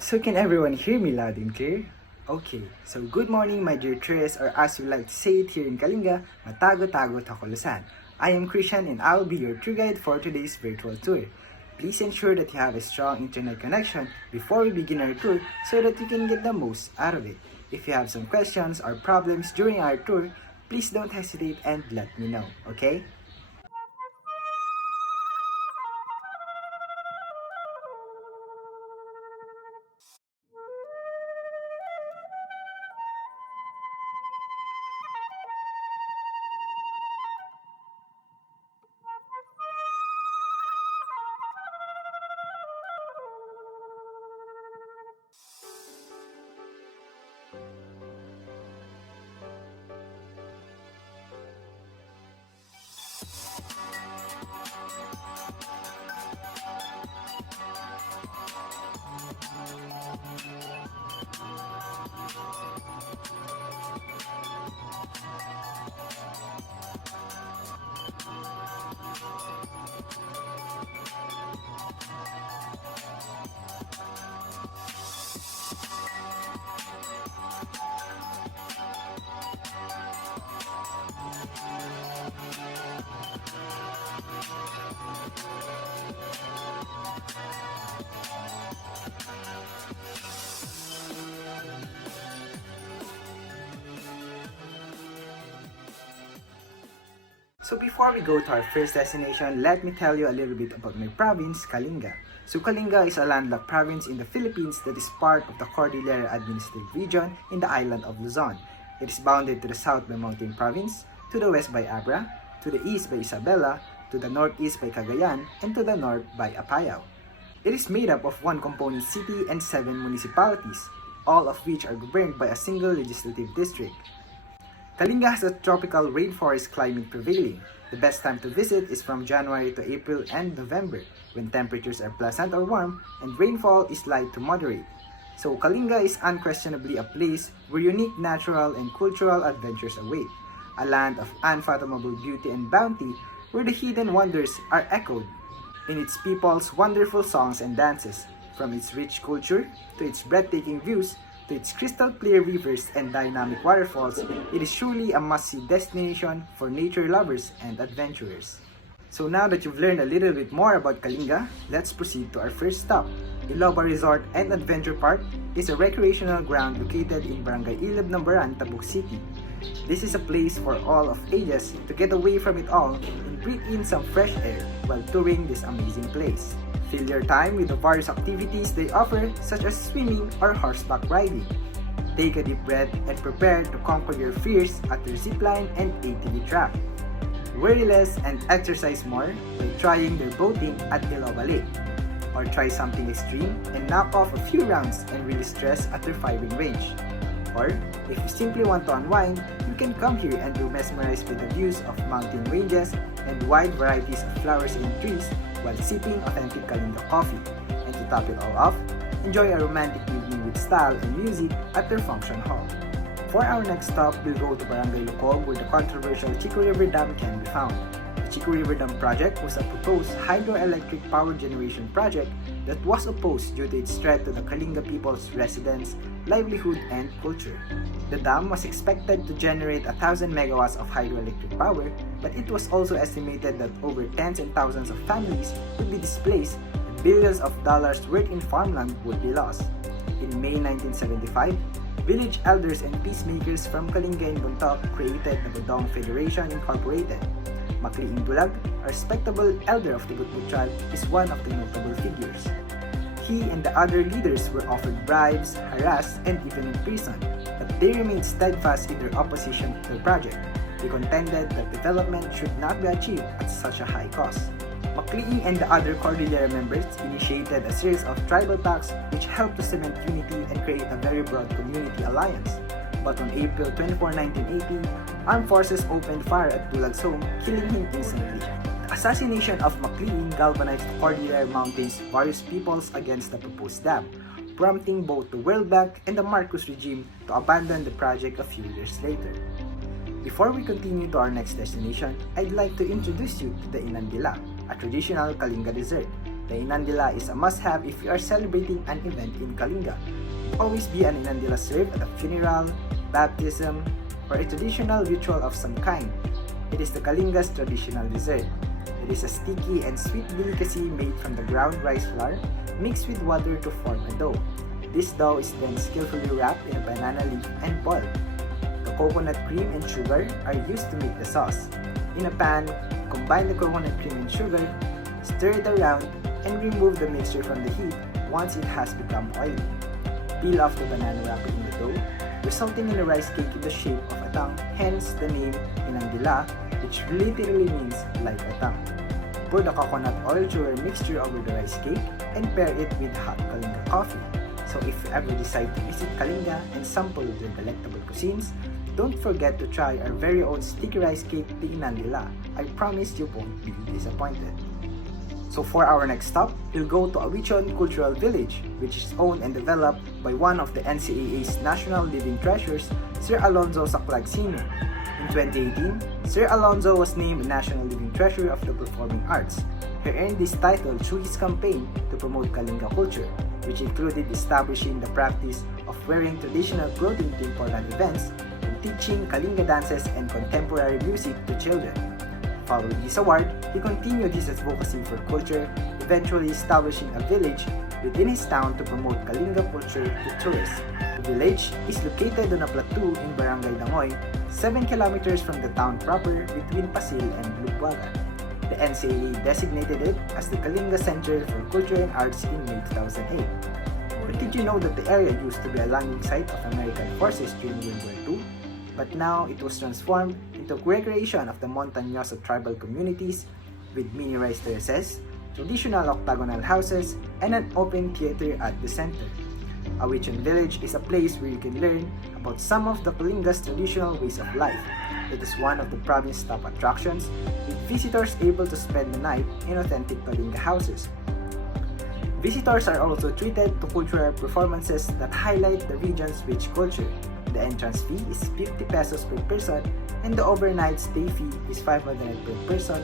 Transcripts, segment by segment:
So can everyone hear me loud and clear? Okay, so good morning my dear tourists, or as we like to say it here in Kalinga, matago-tago takolusan. I am Christian and I'll be your tour guide for today's virtual tour. Please ensure that you have a strong internet connection before we begin our tour so that you can get the most out of it. If you have some questions or problems during our tour, please don't hesitate and let me know, okay? So before we go to our first destination, let me tell you a little bit about my province, Kalinga. So Kalinga is a landlocked province in the Philippines that is part of the Cordillera Administrative Region in the island of Luzon. It is bounded to the south by Mountain Province, to the west by Abra, to the east by Isabela, to the northeast by Cagayan, and to the north by Apayao. It is made up of one component city and 7 municipalities, all of which are governed by a single legislative district. Kalinga has a tropical rainforest climate prevailing. The best time to visit is from January to April and November, when temperatures are pleasant or warm and rainfall is light to moderate. So Kalinga is unquestionably a place where unique natural and cultural adventures await, a land of unfathomable beauty and bounty where the hidden wonders are echoed in its people's wonderful songs and dances, from its rich culture to its breathtaking views to its crystal clear rivers and dynamic waterfalls. It is truly a must-see destination for nature lovers and adventurers. So now that you've learned a little bit more about Kalinga, let's proceed to our first stop. Iloba Resort and Adventure Park is a recreational ground located in Barangay Ilab Nambaran, Tabuk City. This is a place for all of ages to get away from it all and breathe in some fresh air while touring this amazing place. Fill your time with the various activities they offer, such as swimming or horseback riding. Take a deep breath and prepare to conquer your fears at their zipline and ATV track. Worry less and exercise more by trying their boating at Iloba Lake. Or try something extreme and knock off a few rounds and release stress at their firing range. Or, if you simply want to unwind, you can come here and be mesmerized with the views of mountain ranges and wide varieties of flowers and trees while sipping authentic Kalinga coffee. And to top it all off, enjoy a romantic evening with style and music at their function hall. For our next stop, we'll go to Barangay Lucog where the controversial Chico River Dam can be found. The Chico River Dam project was a proposed hydroelectric power generation project that was opposed due to its threat to the Kalinga people's residence, livelihood, and culture. The dam was expected to generate 1,000 megawatts of hydroelectric power, but it was also estimated that over tens and thousands of families would be displaced and billions of dollars worth in farmland would be lost. In May 1975, village elders and peacemakers from Kalinga and Buntok created the Bodong Federation Incorporated. Makliing Bulag, a respectable elder of the Butbut tribe, is one of the notable figures. He and the other leaders were offered bribes, harassed, and even imprisoned, but they remained steadfast in their opposition to the project. They contended that development should not be achieved at such a high cost. Makliing and the other Cordillera members initiated a series of tribal pacts which helped to cement unity and create a very broad community alliance. But on April 24, 1980, armed forces opened fire at Bulag's home, killing him instantly. The assassination of Makliing galvanized the Cordillera Mountains' various peoples against the proposed dam, prompting both the World Bank and the Marcos regime to abandon the project a few years later. Before we continue to our next destination, I'd like to introduce you to the Inandila, a traditional Kalinga dessert. The inandila is a must-have if you are celebrating an event in Kalinga. Always be an inandila served at a funeral, baptism, or a traditional ritual of some kind. It is the Kalinga's traditional dessert. It is a sticky and sweet delicacy made from the ground rice flour mixed with water to form a dough. This dough is then skillfully wrapped in a banana leaf and boiled. The coconut cream and sugar are used to make the sauce. In a pan, combine the coconut cream and sugar, stir it around, and remove the mixture from the heat once it has become oily. Peel off the banana wrapper in the dough, resulting in a rice cake in the shape of a tongue, hence the name inandila, which literally means like a tongue. Pour the coconut oil sugar mixture over the rice cake and pair it with hot Kalinga coffee. So if you ever decide to visit Kalinga and sample their delectable cuisines, don't forget to try our very own sticky rice cake, the inandila. I promise you won't be disappointed. So for our next stop, we'll go to Awichon Cultural Village, which is owned and developed by one of the NCAA's national living treasures, Sir Alonzo Saclag Sr. In 2018, Sir Alonzo was named National Living Treasure of the Performing Arts. He earned this title through his campaign to promote Kalinga culture, which included establishing the practice of wearing traditional clothing to important events and teaching Kalinga dances and contemporary music to children. Following this award, he continued his advocacy for culture, eventually establishing a village within his town to promote Kalinga culture to tourists. The village is located on a plateau in Barangay Dangoy, 7 kilometers from the town proper between Pasil and Lugbuagan. The NCAA designated it as the Kalinga Center for Culture and Arts in May 2008. But did you know that the area used to be a landing site of American forces during World War II? But now it was transformed into recreation of the Montañoso tribal communities with mini rice terraces, traditional octagonal houses, and an open theater at the center. Awichon Village is a place where you can learn about some of the Kalinga's traditional ways of life. It is one of the province's top attractions, with visitors able to spend the night in authentic Kalinga houses. Visitors are also treated to cultural performances that highlight the region's rich culture. The entrance fee is 50 pesos per person and the overnight stay fee is 500 per person,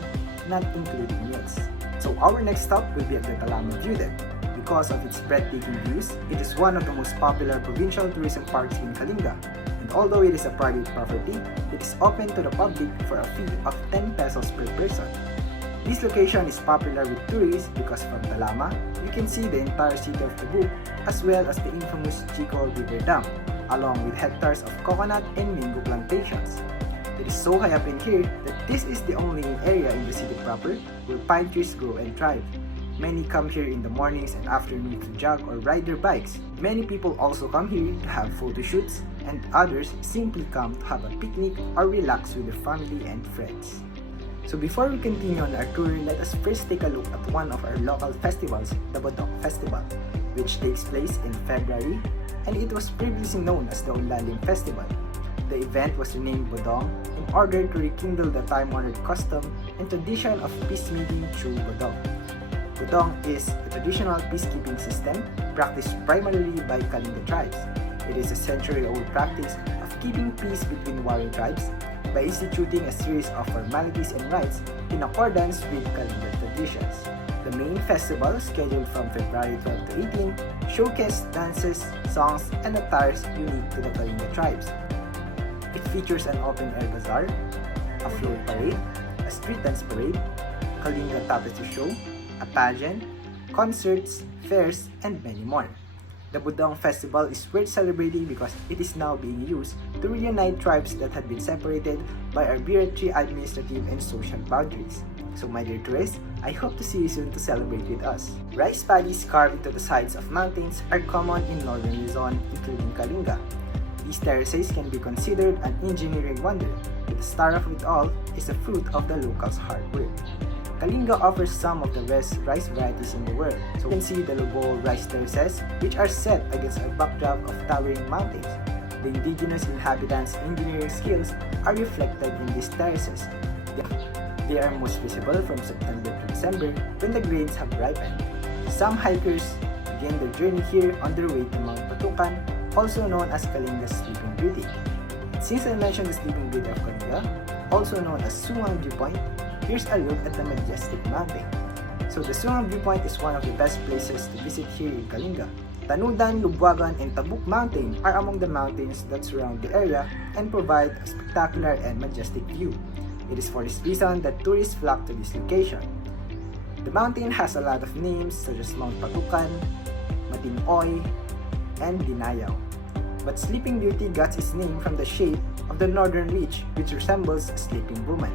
not including meals. So our next stop will be at the Talamon View Deck. Because of its breathtaking views, it is one of the most popular provincial tourism parks in Kalinga. And although it is a private property, it is open to the public for a fee of 10 pesos per person. This location is popular with tourists because from Talama, you can see the entire city of Cebu as well as the infamous Chico River Dam, along with hectares of coconut and mango plantations. It is so high up in here that this is the only area in the city proper where pine trees grow and thrive. Many come here in the mornings and afternoons to jog or ride their bikes. Many people also come here to have photo shoots, and others simply come to have a picnic or relax with their family and friends. So before we continue on our tour, let us first take a look at one of our local festivals, the Bodong Festival, which takes place in February, and it was previously known as the Unlalim Festival. The event was renamed Bodong in order to rekindle the time-honored custom and tradition of peacemaking through Bodong. Bodong is a traditional peacekeeping system practiced primarily by Kalinga tribes. It is a century-old practice of keeping peace between warring tribes by instituting a series of formalities and rites in accordance with Kalinga traditions. The main festival, scheduled from February 12 to 18, showcased dances, songs, and attires unique to the Kalinga tribes. It features an open-air bazaar, a float parade, a street dance parade, Kalinga tapestry show, a pageant, concerts, fairs, and many more. The Bodong Festival is worth celebrating because it is now being used to reunite tribes that had been separated by arbitrary administrative and social boundaries. So my dear tourists, I hope to see you soon to celebrate with us. Rice paddies carved into the sides of mountains are common in northern Luzon, including Kalinga. These terraces can be considered an engineering wonder, but the star of it all is the fruit of the locals' hard work. Kalinga offers some of the best rice varieties in the world. So you can see the Lobo rice terraces, which are set against a backdrop of towering mountains. The indigenous inhabitants' engineering skills are reflected in these terraces. They are most visible from September to December when the grains have ripened. Some hikers begin their journey here on their way to Mount Patukan, also known as Kalinga's Sleeping Beauty. Since I mentioned the Sleeping Beauty of Kalinga, also known as Sungang Viewpoint, here's a look at the majestic mountain. So the Sungang Viewpoint is one of the best places to visit here in Kalinga. Tanudan, Lubwagan, and Tabuk Mountain are among the mountains that surround the area and provide a spectacular and majestic view. It is for this reason that tourists flock to this location. The mountain has a lot of names such as Mount Patukan, Matinoy, and Dinayaw. But Sleeping Beauty got its name from the shape of the northern ridge, which resembles a sleeping woman.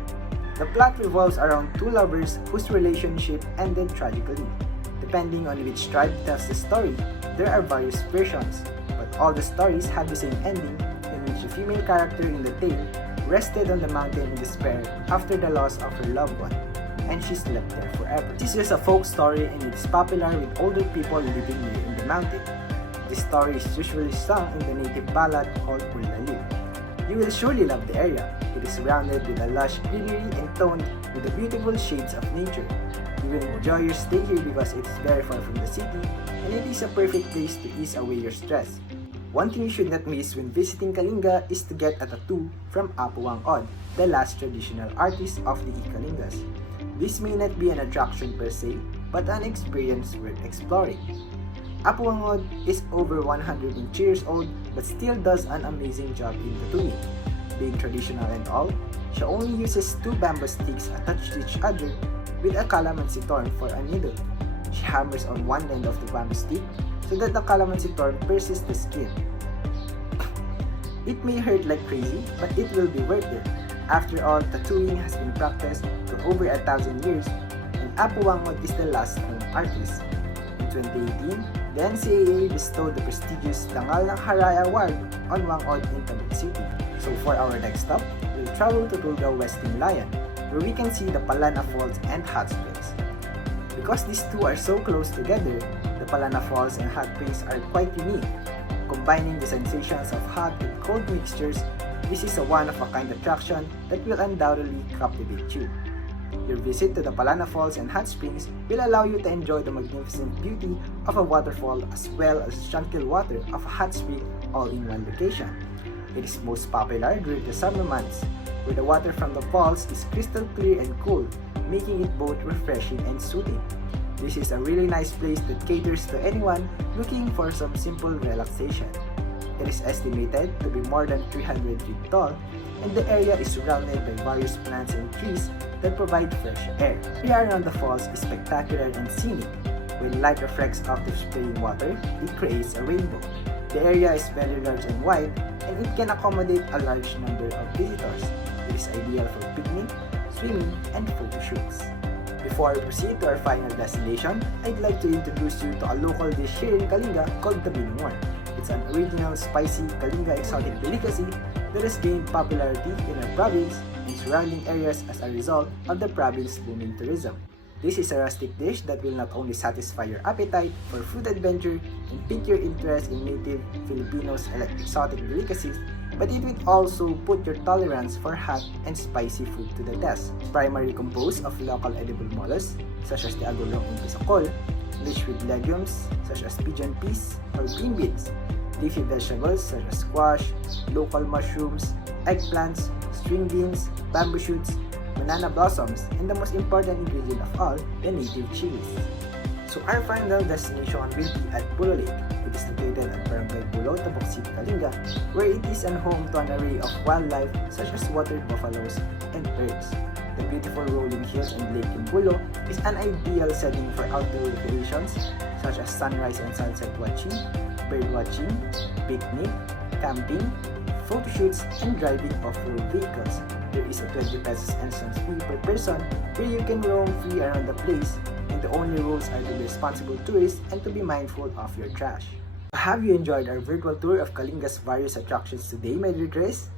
The plot revolves around two lovers whose relationship ended tragically. Depending on which tribe tells the story, there are various versions, but all the stories have the same ending, in which the female character in the tale rested on the mountain in despair after the loss of her loved one, and she slept there forever. This is just a folk story and it is popular with older people living near in the mountain. This story is usually sung in the native ballad called Ulali. You will surely love the area. It is surrounded with a lush greenery and toned with the beautiful shades of nature. You will enjoy your stay here because it is very far from the city and it is a perfect place to ease away your stress. One thing you should not miss when visiting Kalinga is to get a tattoo from Apo Wangod, the last traditional artist of the Kalingas. This may not be an attraction per se, but an experience worth exploring. Apo Wangod is over 103 years old but still does an amazing job in tattooing. Being traditional and all, she only uses two bamboo sticks attached to each other with a calamansi thorn for a needle. She hammers on one end of the bamboo stick so that the calamansi thorn pierces the skin. It may hurt like crazy, but it will be worth it. After all, tattooing has been practiced for over 1,000 years, and Apo Wangod is the last known artist. In 2018, the NCAA bestowed the prestigious Dangal ng Haray Award on Wangod in Tabuk City. So for our next stop, we'll travel to Tulga Westing Lion, where we can see the Palana Falls and Hot Springs. Because these two are so close together, the Palana Falls and Hot Springs are quite unique. Combining the sensations of hot and cold mixtures, this is a one-of-a-kind attraction that will undoubtedly captivate you. Your visit to the Palana Falls and Hot Springs will allow you to enjoy the magnificent beauty of a waterfall as well as the tranquil water of a hot spring all in one location. It is most popular during the summer months, where the water from the falls is crystal clear and cool, making it both refreshing and soothing. This is a really nice place that caters to anyone looking for some simple relaxation. It is estimated to be more than 300 feet tall, and the area is surrounded by various plants and trees that provide fresh air. The area around the falls is spectacular and scenic. When light reflects off the spraying water, it creates a rainbow. The area is very large and wide, and it can accommodate a large number of visitors. It is ideal for picnic, swimming, and photo shoots. Before we proceed to our final destination, I'd like to introduce you to a local dish here in Kalinga called the Binungor. It's an original spicy Kalinga exotic delicacy that has gained popularity in our province and surrounding areas as a result of the province's booming tourism. This is a rustic dish that will not only satisfy your appetite for food adventure and pique your interest in native Filipinos' exotic delicacies, but it will also put your tolerance for hot and spicy food to the test. It's primarily composed of local edible mollusks such as the agulong and pisakol, rich with legumes such as pigeon peas or green beans, leafy vegetables such as squash, local mushrooms, eggplants, string beans, bamboo shoots, banana blossoms, and the most important ingredient of all, the native chilies. So our final destination will be at Pulo Lake. It is located at Barangay Pulo, Tabuk City, Kalinga, where it is a home to an array of wildlife such as water buffaloes and birds. The beautiful rolling hills and Lake Pulo is an ideal setting for outdoor recreations such as sunrise and sunset watching, bird watching, picnic, camping, photo shoots, and driving off-road vehicles. There is a 20 pesos entrance fee per person where you can roam free around the place, and the only rules are to be responsible tourists and to be mindful of your trash. Have you enjoyed our virtual tour of Kalinga's various attractions today, my dear Trace?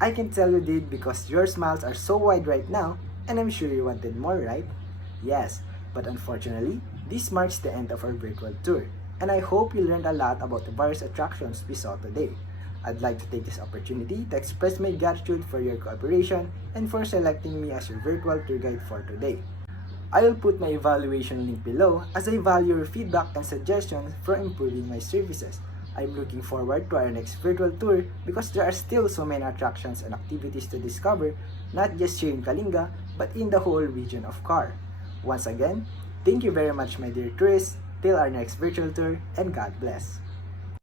I can tell you did because your smiles are so wide right now, and I'm sure you wanted more, right? Yes, but unfortunately, this marks the end of our virtual tour, and I hope you learned a lot about the various attractions we saw today. I'd like to take this opportunity to express my gratitude for your cooperation and for selecting me as your virtual tour guide for today. I will put my evaluation link below as I value your feedback and suggestions for improving my services. I'm looking forward to our next virtual tour because there are still so many attractions and activities to discover, not just here in Kalinga, but in the whole region of Car. Once again, Thank you very much, my dear tourists. Till our next virtual tour, and God bless.